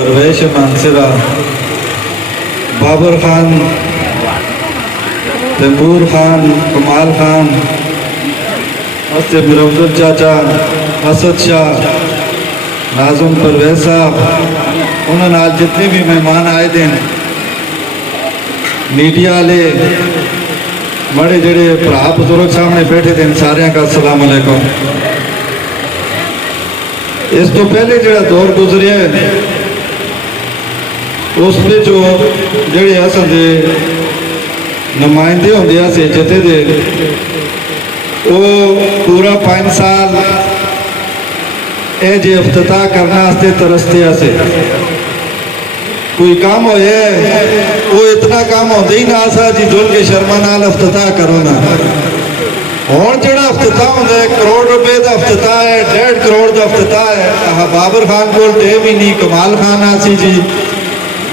درویش مانسرا بابر خان تیمور خان کمال خان مروزر چاچا اسد شاہ ناظم پرویز صاحب انہوں نے آج جتنے بھی مہمان آئے دیں میڈیا والے بڑے جڑے بھرا بزرگ سامنے بیٹھے دیں سارے کا السلام علیکم۔ اس تو پہلے جڑا دور گزریا ہے اس پہ جو جڑے اصل دے نمائندے ہوندے سے جتے دے وہ پورا 5 سال اے جے افتتاح کرنا آستے ترستے سے کوئی کام ہوئے وہ اتنا کام ہوندے ہی نہ سا جی جل کے شرما نال افتتاح کرو نا اور جڑا افتتاح ہوندہ ہے 1 کروڑ روپے دا افتتاح ہے 1.5 کروڑ دا افتتاح ہے بابر خان کو ٹے بھی نہیں کمال خان آسی جی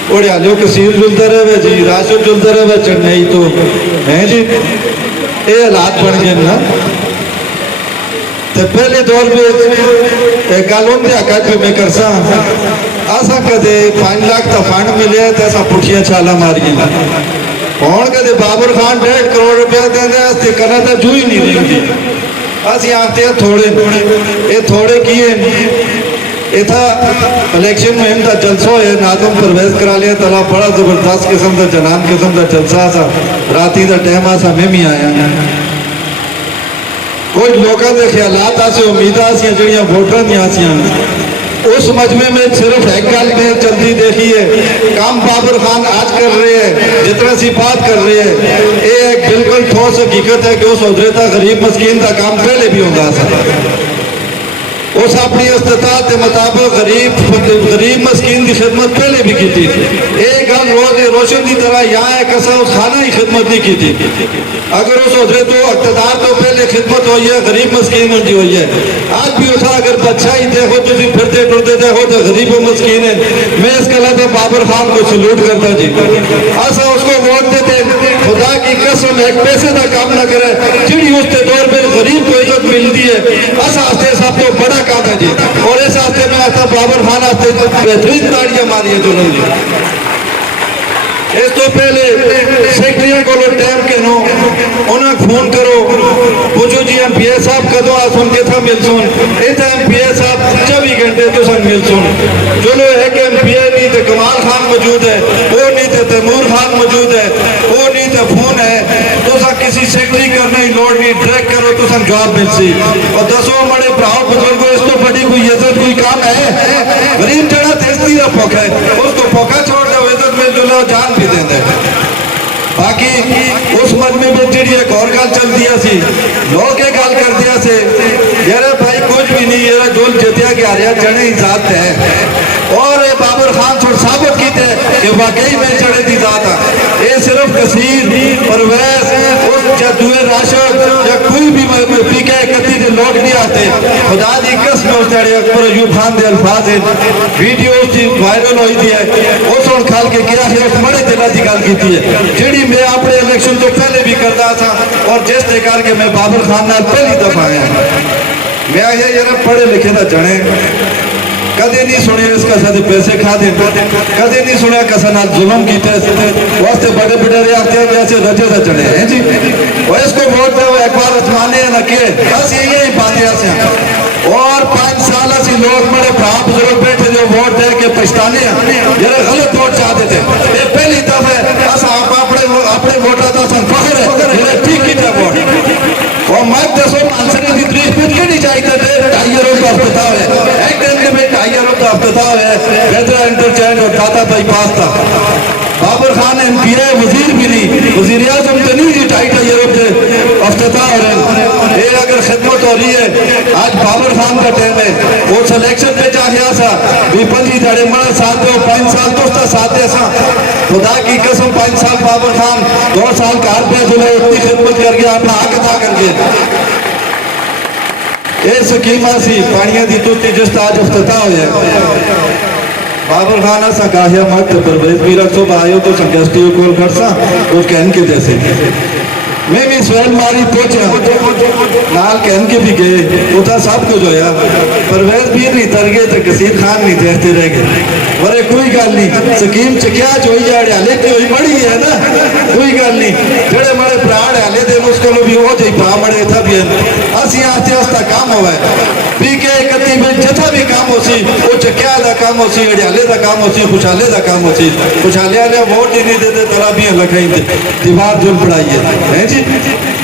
اوڑے آلیو کثیر جلدہ رہے جی راشد جلدہ رہے چنئی تو ہیں جی اے حالات بن گئے نا تو پہلے دور پہ گالوں دے آکاد پہ میں کرسا آسا کدے 5 لاکھ تا فانڈ ملے تو ایسا پٹھیاں چھالا ماری کون کدے بابر خان 1.5 کروڑ روپیہ دے دے اس تے کرنا تا جو ہی نہیں رہی دی آسی آتے ہیں تھوڑے اے تھوڑے کیے یہ تھا الیکشن میں تھا جلسہ ہے ناظم پرویز کرا لیا تلا بڑا زبردست قسم دا جنان قسم دا جلسہ سا راتی دا ٹیم آسا میں بھی آیا کوئی لوگوں دے خیالات آسے امید آسیاں جڑیاں ووٹر نہیں آسیاں اس مجمع میں صرف ایک گل میں جلدی دیکھیے کام بابر خان آج کر رہے ہیں جتنا سی بات کر رہے ہیں یہ ایک بالکل ٹھوس حقیقت ہے کہ اس حضرت غریب مسکین کا کام پہلے بھی ہوگا سا اس اپنی استطاعت مطابق غریب مسکین کی خدمت پہلے بھی کی تھی ایک گل روشن کی طرح یہاں ایک ایسا اس خانہ ہی خدمت نہیں کی تھی اگر اس حضرت تو اقتدار تو پہلے خدمت ہوئی ہے غریب مسکین ہوتی ہوئی ہے آج بھی اسا اگر بچہ ہی دیکھو تو پھرتے ٹرتے دیکھو تو غریب و مسکین ہے میں اس کلہ پہ بابر خان کو سلوٹ کرتا جی ایسا اس کو ووٹ دیتے خدا کی قسم ایک پیسے کا کام نہ کرے جڑی اس کے دور پہ غریب کو عزت ملتی ہے ایسا آستے سب تو بڑا کام ہے جی اور اس آستے میں آتا بابر خان آستے بہترین تاڑیاں ماری ہے دونوں جی اس تو پہلے سیکٹریاں کو لوگ ٹائم کے نو انہاں فون کرو پوچھو جی ایم پی اے صاحب کدو آسن کے تھا مل سن ایتا ایم پی اے صاحب 24 گھنٹے تو سن مل سن جو لو ایک ایم پی اے نہیں تھے کمال خان موجود ہے وہ نہیں تھے تیمور خان موجود ہے وہ نہیں تھے فون ہے تو سا کسی سیکٹری کرنے ہی لوڑ نہیں ڈریک کرو تو سن جواب مل سی اور 10 بڑے براؤ بزرگوں اس تو بڑی کوئی عزت کوئی کام ہے غریب جڑا تیستی رہا پوکھا ہے اس کو پوکھا چھوڑ دے عزت مل جو لو جان بھی دیں دے باقی اس مجمع میں جڑی ایک اور گال چل دیا سی لوگ ایک گال کر دیا سے یارے بھائی کچھ بھی نہیں یارے جول جتیا کہ آریا جڑے ہی ذات ہے اور بابر خان چھوڑ ثابت کی تھے کہ واقعی میں چڑھے دی ذات ہے یہ صرف کثیر پرویز یا دوئے راشد یا کوئی بھی پی کے کتی دے لوگ نہیں آتے خدا دی قسم اس جڑے اکبر ایوب خان دے الفاظ ہیں ویڈیوز دی وائرل ہوئی دی ہے اس اور کھال کے کیا ہے ایک بڑے دلہ دی گال کی تھی ہے جڑی میں اپنے الیکشن تو پہلے بھی کرتا تھا اور جس نے کہا کہ میں بابر خان نال پہلی دفعہ آیا میں آیا یار پڑھے لکھے نہ جڑے کدے نہیں سنے اس کا ساتھ پیسے کھا دیں کدے نہیں سنے کسا نال ظلم کیتے واسطے بڑے بڑے ریاکتے ہیں جیسے رجے سے چڑھے ہیں جی وہ اس کو ووٹ دے وہ ایک بار اتمانے نہ کیے بس یہی باتیں سے اور 5 سال سے لوگ بڑے بھاپ بزرگ بیٹھے جو ووٹ دے کے پچھتانے ہیں یہ غلط ووٹ چاہتے تھے یہ پہلی دفعہ ایسا اپنے ووٹا تھا سن فخر ہے یہ ٹھیک کی تھا ووٹ اور میں 10 منصرے کی تریف پھر کے نہیں چاہتے تھے ٹائیروں کا افتتاح ہے ایک دن میں ٹائیروں کا افتتاح ہے بیدرہ انٹرچینج اور داتا بائی پاس تھا بابر خان ایم پی اے وزیر بھی نہیں وزیر اعظم تو نہیں جی ٹائیروں سے افتتاح ہو رہے ہیں یہ اگر خدمت ہو رہی ہے آج بابر خان کا ٹائم ہے وہ سلیکشن پہ چاہیا سا بھی 25 دھڑے مرا ساتھ دو 5 سال دوستا ساتھ دے سا خدا کی قسم 5 سال بابر خان 2 سال کار پہ جلے اتنی خدمت کر گیا اپنا حق ادا کر گیا اے سکیمہ سی پانیاں دی توتی جس آج افتتاح ہویا بابر خان ایسا کہا مقت پرویز بھی رکھ سو بھائیو تو سنگسٹی کول کر سا کچھ کہن کے جیسے میں بھی سویل ماری پوچھا نال کہن کے بھی گئے اتھا سب کچھ ہویا پرویز بھی نہیں تر گئے تو کثیر خان نہیں دیکھتے رہ گئے ورے کوئی کوئی گل نہیں سکیم چکیا جو ہوئی ہے ہالے کی ہوئی بڑی ہے نا کوئی گل نہیں جڑے مڑے پراڑ ہالے دے اس کو بھی وہ جی پا مڑے تھا بھی اسی آستے آستا کام ہوا ہے پی کے کتی میں جتھا بھی کام ہو سی وہ چکیا دا کام ہو سی ہالے دا کام ہو سی خوشحالے دا کام ہو سی خوشحالے والے ووٹ ہی نہیں دیتے ترابیاں لگائی تھے دیوار جل پڑائی ہے جی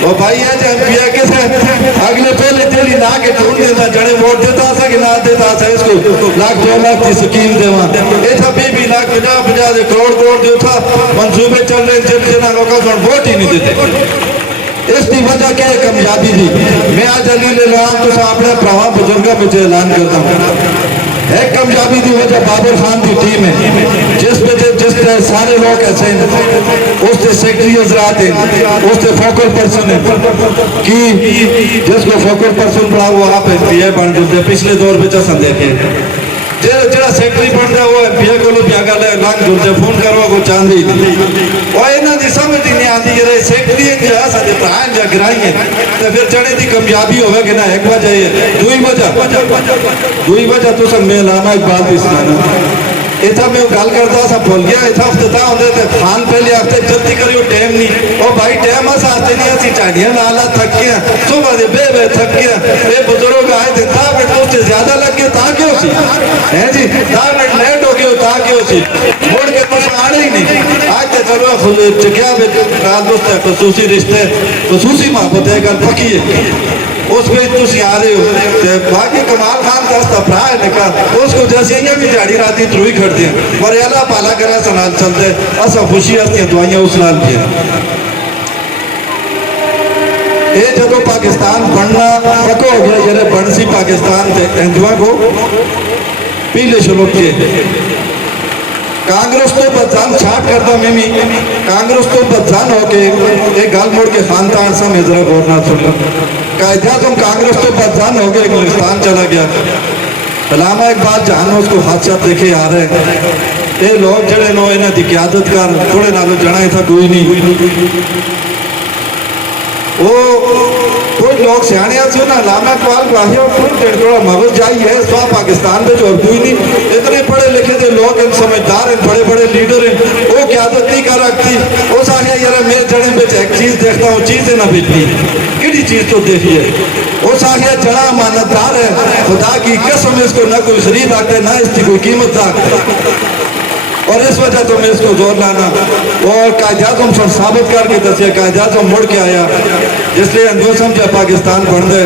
وہ بھائی ہے جو ایم پی اے کس ہے اگلے پہلے دلی لا کے ڈھونڈ دیتا جڑے ووٹ دیتا سا کہ نہ دیتا سا اس کو لاکھ 2 لاکھ کی سکیم دے وہاں یہ تھا 20 لاکھ 50 کروڑ جو تھا منصوبے چل رہے جن جنہاں لوگوں کو ووٹ ہی نہیں دیتے اس کی وجہ کیا ہے کامیابی دی میں آج علیل اعلان تو اپنے پراواں بزرگوں میں اعلان کرتا ہوں ایک کامیابی دی وجہ بابر خان کی ٹیم ہے جس میں سارے لوگ ایسے ہیں اس کے سیکٹری حضرات ہیں اس کے فوکل پرسن ہیں کی جس کو فوکل پرسن پڑھا وہ آپ ایم پی اے بن جاتے پچھلے دور میں چسن دیکھے جڑا سیکٹری بنتا ہے وہ ایم پی اے کو بھی اگر لنگ جلتے فون کرو کو چاندی وہ انہاں دی سمجھ نہیں آتی کہ سیکٹری جو ہے سارے پرائن جا گرائی ہیں تو پھر چڑھے دی کامیابی ہوگا کہ نہ ایک وجہ ہے دوئی وجہ تو سن میں علامہ اقبال بھی سنانا ایتھا میں گل کرتا سا بھول گیا ایتھا افتتاح ہوندے تھے خان پہلے ہفتے جلدی کریو ٹائم نہیں او بھائی ٹائم اس آستے نہیں اسی چاڑیاں لالا تھک گیا صبح دے بے تھک گیا اے بزرگ آئے تھے تا منٹ اس سے زیادہ لگ گیا تا کیوں سی ہیں جی تا منٹ لیٹ ہو گیا تا کیوں سی موڑ کے کچھ آنے ہی نہیں آج تے چلو چکیا بے رات دوست ہے خصوصی رشتے خصوصی محبت ہے گل پکی ہے اس میں تسی آ رہے ہو باقی کمال خان دستا پرا ہے نکا اس کو جیسے یہ بھی جاڑی راتی تروئی کھڑ دیا اور اللہ پالا کرا سنال چلتے ایسا خوشی ہستی ہیں دعائیاں اس نال بھی اے جدو پاکستان بننا پکو ہو گیا جنہیں بن سی پاکستان تے اندوا کو پیلے شروع کیے کانگریس تو بدزان چھاٹ کرتا میں کانگریس تو بدزان ہو کے ایک گال موڑ کے خاندان سا میں ذرا گورنا سن قائد اعظم کانگریس تو بدزان ہو کے انگلستان چلا گیا علامہ اقبال جہاں اس کو حادثات دیکھے آ رہے ہیں اے لوگ جڑے نو انہیں دی قیادت کر تھوڑے نالو جڑائیں تھا کوئی نہیں وہ کوئی لوگ سیانے آتی ہو نا علامہ اقبال کو آہی اور پھر تھوڑا مغز جائی ہے سوا پاکستان میں جو اور کوئی نہیں اتنے پڑھے لکھے تھے لوگ ان سمجھدار ہیں بڑے بڑے لیڈر ہیں وہ قیادت نہیں کر رکھتی اس آہی یار میرے جڑے میں ایک چیز دیکھتا ہوں چیزیں نہ بھیجنی کڑی چیز تو دیکھیے اس آہی جڑا امانتدار ہے خدا کی قسم اس کو نہ کوئی خرید آتے نہ اس کی کوئی قیمت آتے اور اس وجہ تو میں اس کو زور لانا اور قائد اعظم سر ثابت کر کے دسیا قائد اعظم مڑ کے آیا جس لئے اندو سمجھا پاکستان بڑھ دے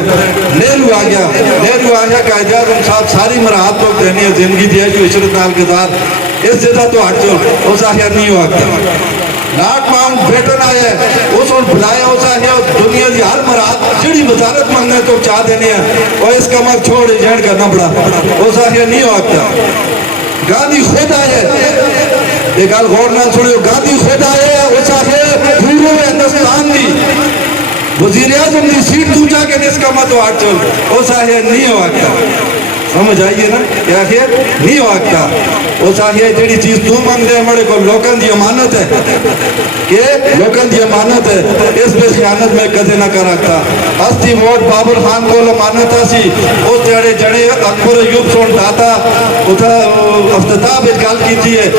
نیلو آ گیا قائد اعظم صاحب ساری مراحت کو دینی ہے زندگی دیا جو عشرت نال کے ساتھ اس جیسا تو ہٹ جو اس آخر نہیں ہوا لارڈ ماؤنٹ بیٹن آیا اس اور بلایا اس آخر دنیا دی ہر مراحت جڑی وزارت مانگنے تو چاہ دینے ہیں اور اس کا مر چھوڑ ایجنٹ کرنا پڑا اس آخر نہیں ہوا گاندھی خود آئے ایک آل غور نہ سنیو گاندھی خود آئے اس آخر پورو ہندوستان دی وزیر اعظم دی سیٹ تو جا کے اس کا متو آٹ چل اس آخر نہیں ہوا سمجھ آئیے نا کہ آخر نہیں ہوا اس آخر جڑی چیز تو مانگ دے ہمارے کو لوکن دی امانت ہے کہ لوکن دی امانت ہے اس پہ خیانت میں کدے نہ کر رکھتا ہستی ووٹ بابر خان کو امانت سی اس جڑے جڑے اکبر ایوب سون داتا اتھا افتتاح بیچ گال کی تھی ہے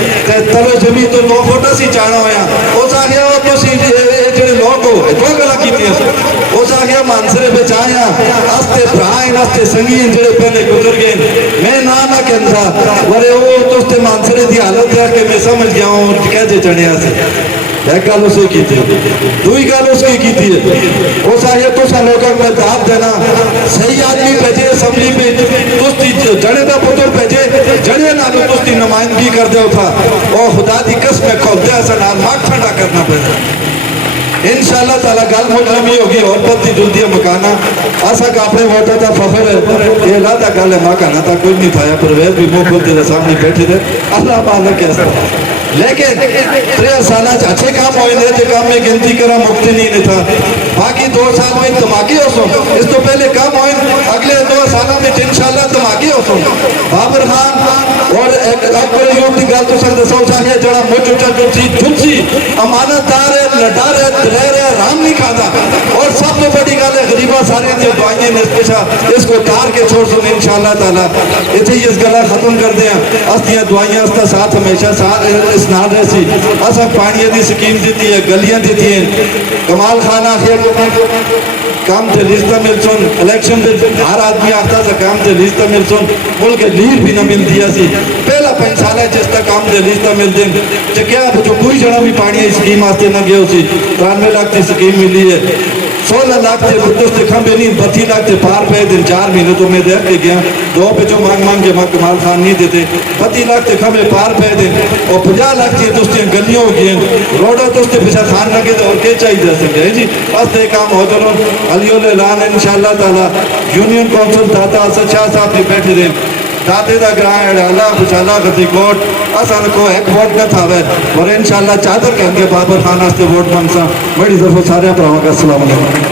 تلو زمین تو 9 فوٹا سی چاہنا ہویا اس آخر وہ تو سی جڑے لوگ ہو دو گلا کی تھی اس آخر مانسرے پہ چاہیا ہستے برائن ہستے سنگین جڑے پہلے گزر گئے میں نہ کہتا ورے وہ تو اس تے مانسرے دی حالت رکھ کے میں سمجھ گیا ہوں کہتے چڑھیا سے ایک گال اسے کی تھی دوئی گال اس کی تھی اس آئیے تو سا لوگوں میں دعاب دینا صحیح آدمی پیجے اسمبلی میں دوستی جڑے دا پتر پیجے جڑے نالو دوستی نمائندگی کر دے تھا اور خدا دی قسم کھول دے ایسا نال ماک ٹھنڈا کرنا پڑے انشاءاللہ تعالیٰ گل مجرمی ہوگی اور پتی جلدی مکانا ایسا کہ اپنے ووٹا تھا فخر ہے یہ اللہ تا گل ہے مکانا تھا کوئی نہیں تھا پرویز بھی منہ کھول تیرے سامنے بیٹھے تھے اللہ مالک کیسا لیکن 3 سالہ اچھے کام ہوئے تھے جو کام میں گنتی کرا مکتی نہیں تھا باقی 2 سال میں دماغی ہو سو اس تو پہلے کام ہوئے اگلے 2 سالہ میں انشاءاللہ دماغی ہو سو بابر خان اور اکبر ایوب دی گل تو سر دسو چاہیے جڑا مجھ اچھا جھنسی امانت دار ہے لڈار ہے دلیر ہے رام نہیں کھاتا اور سب سے بڑی گل دے غریبہ سارے دے دعائیں نے پیشہ اس کو تار کے چھوڑ سن انشاءاللہ تعالی اتھے ہی اس گلا ختم کر دیں استیاں دعائیں استا ساتھ ہمیشہ اس نال رہسی اسا پانی دی سکیم دیتی ہے گلیاں دیتی ہیں کمال خان آخر کام تے لیستا مل سن الیکشن دے ہر آدمی آختا تھا کام تے لیستا مل سن ملک لیڈ بھی نہ مل دیا سی پہلا 5 سال ہے جس تا کام تے لیستا مل دیں چکیا جو کوئی جڑا بھی پانی سکیم آستے نہ گئے اسی 93 لاکھ تی سکیم ملی ہے 16 لاکھ تے قدس تے کھمبے نہیں 32 لاکھ تے پار پہ دن 4 مہینے تو میں دیکھ کے گیا دو پہ جو مانگ کے کمال خان نہیں دیتے 32 لاکھ تے کھمبے پار پہ دن اور 50 لاکھ تے دوستیاں گلیوں ہو گئے روڈوں دوستے پیچھا خان لگے تو اور کیا چاہیے دے سکتے جی بس تے کام ہو چلو علی اعلان انشاءاللہ تعالی یونین کونسل داتا اسد شاہ صاحب بھی بیٹھے دیں داتے دا گراہ اڑالا خوشالہ غتی کوٹ اسان کو ایک ووٹ نہ تھا اور انشاءاللہ چادر کہیں گے بابر خان آستے ووٹ منسا بڑی ضرور سارے پراؤں کا السلام علیکم